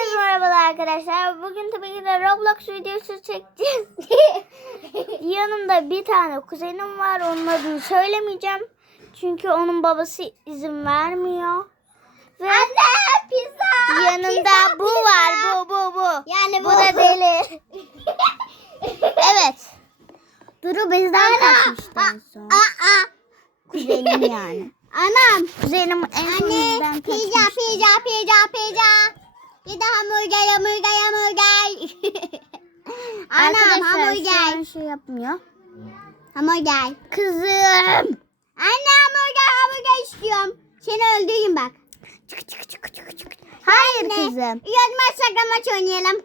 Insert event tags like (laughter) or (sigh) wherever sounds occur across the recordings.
Herkese merhabalar arkadaşlar. Bugün tabii ki de Roblox videosu çekeceğiz. (laughs) Yanımda bir tane kuzenim var. Onun adını söylemeyeceğim. Çünkü onun babası izin vermiyor. Ve Anne pizza. yanında pizza, bu pizza. var. Bu bu bu. Yani Bu da (laughs) deli. evet. Duru bizden kaçmıştı en son. Aa. Kuzenim yani. (laughs) Anam. Kuzenim en son Anne pizza kaçmıştı. pizza pizza pizza. Bir de hamburger hamburger hamburger. (laughs) Anam Arkadaşlar hamburger. an şey yapmıyor. Hamburger. Kızım. Anne hamburger hamburger istiyorum. Seni öldüreyim bak. Çık çık çık çık çık. Hayır Anne. kızım. Yazma saklamaç oynayalım.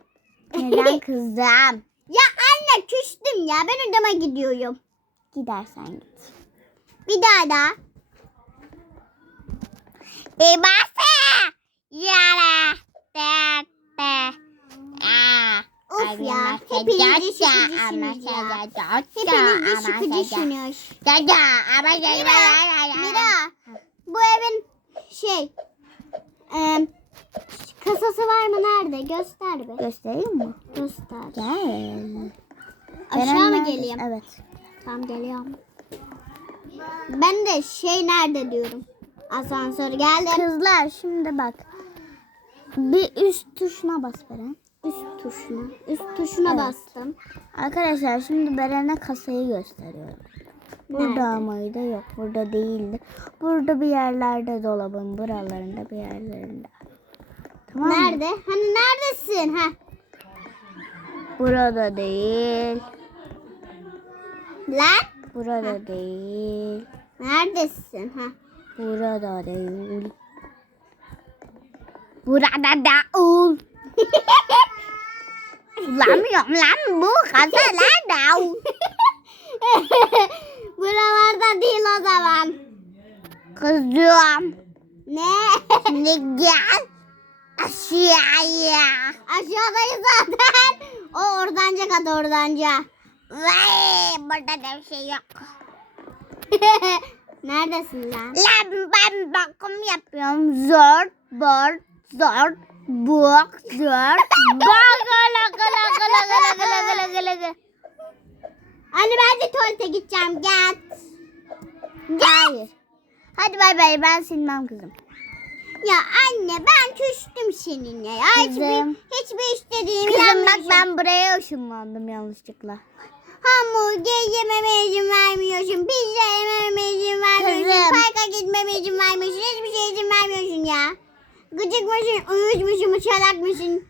Neden (laughs) kızım? Ya anne küstüm ya ben odama gidiyorum. Gidersen git. Bir daha da. İbası. Yara. Of ya. Hepiniz de şıkıcısınız ya. Hepiniz de şıkıcısınız. Mira, Mira. Bu evin şey em, kasası var mı nerede? Göster be. Göstereyim mi? Göster. Gel. Aşağı mı geleyim? Evet. Tamam geliyorum. Ben de şey nerede diyorum. Asansör geldim. Kızlar şimdi bak. Bir üst tuşuna bas Beren. Üst tuşuna. Üst tuşuna Evet. bastım. Arkadaşlar şimdi Beren'e kasayı gösteriyorum. Burada Nerede? mıydı? Yok burada değildi. Burada bir yerlerde dolabın buralarında bir yerlerinde. Tamam mı? Nerede? Hani neredesin? Ha. Burada değil. Lan? Burada değil. Neredesin? Ha. Burada değil. Burada değil. Bulamıyorum lan bu kasalar da. (laughs) Buralarda değil o zaman. Kızım. Ne? Şimdi gel. Aşağıya. Aşağıdayız zaten. O ordanca kat ordanca. Vay burada da bir şey yok. (laughs) Neredesin lan? Lan ben bakım yapıyorum. Zor, bor, zor, bok, zor, bak, gala, gala, gala, gala, gala, gala. Anne ben de tuvalete gideceğim. Gel. Hayır. Hadi bay bay ben silmem kızım. Ya anne ben küstüm seninle ya. Hiçbir, Kızım. hiçbir istediğim Kızım bak ben buraya ışınlandım yanlışlıkla. Hamburger yememe izin vermiyorsun. Gıcık mısın? Uyuz musun? Çalak mısın?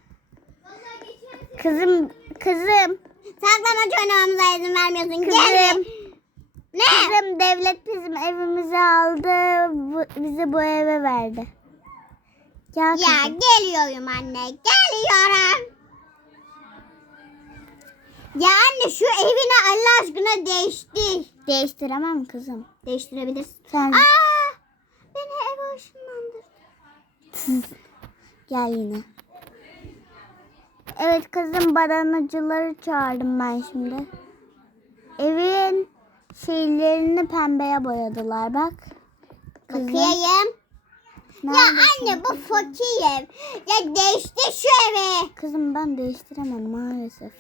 Kızım, kızım, Saklamaç oynamamıza izin vermiyorsun. Kızım. Gel. Ne? kızım devlet bizim evimizi aldı, bu- bizi bu eve verdi. Gel Ya kızım. geliyorum anne. Geliyorum. Ya anne şu evini Allah aşkına değiştir. Değiştiremem kızım. Değiştirebilirsin. Sen Aa, beni eve ışınlandır. Gel yine. Evet kızım badanacıları çağırdım ben şimdi. Evin şeylerini pembeye boyadılar bak. Kızım. Bakayım. Ya anne bu fakir ev. Ya değiştir şu evi. Kızım ben değiştiremem maalesef.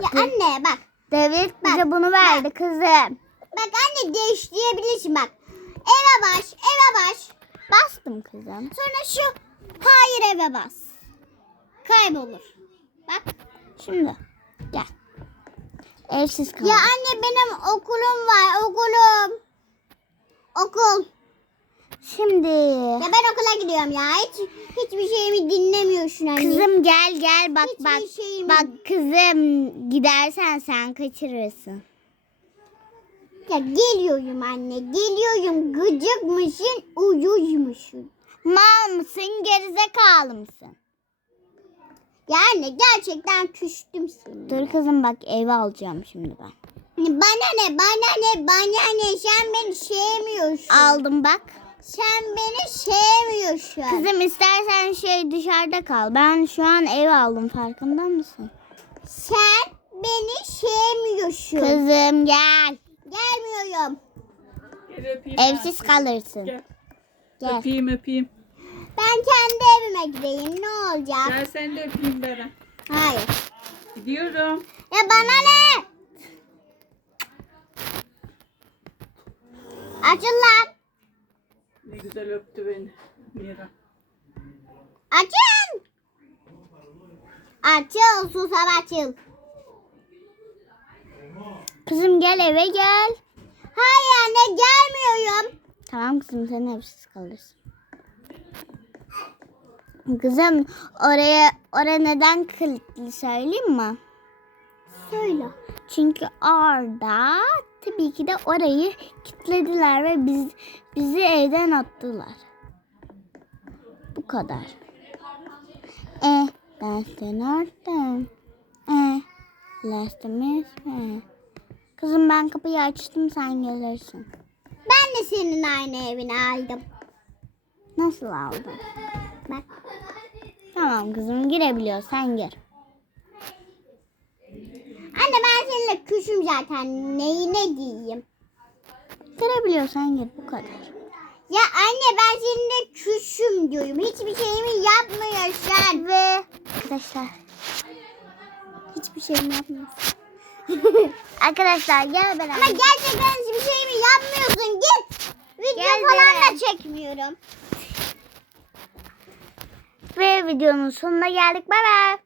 Ya anne bak. Devlet bize Bak, bunu verdi kızım. Bak anne değiştirebilirsin bak. Eve baş, eve baş. Bastım kızım. Sonra şu hayır eve bas. Kaybolur. Bak. Şimdi gel. Evsiz kaldım. Ya anne benim okulum var okulum. Okul. Şimdi Ya ben okula gidiyorum ya. Hiç hiçbir şeyimi dinlemiyorsun anne. kızım gel gel bak Hiçbir bak. şeyim- Bak kızım gidersen sen kaçırırsın. Ya geliyorum anne. Geliyorum. Gıcık mısın? Uyuz musun? Mal mısın gerizekalı mısın? Ya anne gerçekten küstüm seni. Dur kızım bak evi alacağım şimdi ben. Bana ne bana ne bana ne sen beni sevmiyorsun. Aldım bak. Sen beni sevmiyorsun. Kızım istersen şey dışarıda kal. Ben şu an ev aldım farkında mısın? Sen beni sevmiyorsun. Kızım gel. Gelmiyorum. Gel öpeyim Evsiz ben. kalırsın. Gel. Gel. Öpeyim öpeyim. Ben kendi evime gideyim ne olacak? Gel sen de öpeyim Beren. Hayır. Gidiyorum. Ya bana ne? Açıl lan. Ne güzel öptü beni. Mira. Açıl. Açıl susam açıl. Kızım gel eve gel. Hayır anne gelmiyorum. Tamam kızım sen evsiz kalırsın. Kızım oraya oraya neden kilitli söyleyeyim mi? Söyle. Çünkü orada tabii ki de orayı kilitlediler ve biz bizi evden attılar. Bu kadar. E, ben ördüm. E, lastimiz mi? Kızım ben kapıyı açtım sen gelirsin. Ben de senin aynı evini aldım. Nasıl aldın? Bak. Tamam kızım girebiliyorsan gir. Anne ben seninle küsüm zaten. Neyi ne giyeyim? Girebiliyorsan gir bu kadar. Ya anne ben seninle küsüm diyorum. Hiçbir şeyimi yapmıyorsun. Ve arkadaşlar hiçbir şeyimi yapmıyorsun. (laughs) arkadaşlar gel beraber. Ama gerçekten hiçbir şeyimi yapmıyorsun. Git. Video Gel falan be. da çekmiyorum. Ve videonun sonuna geldik. Bay bay.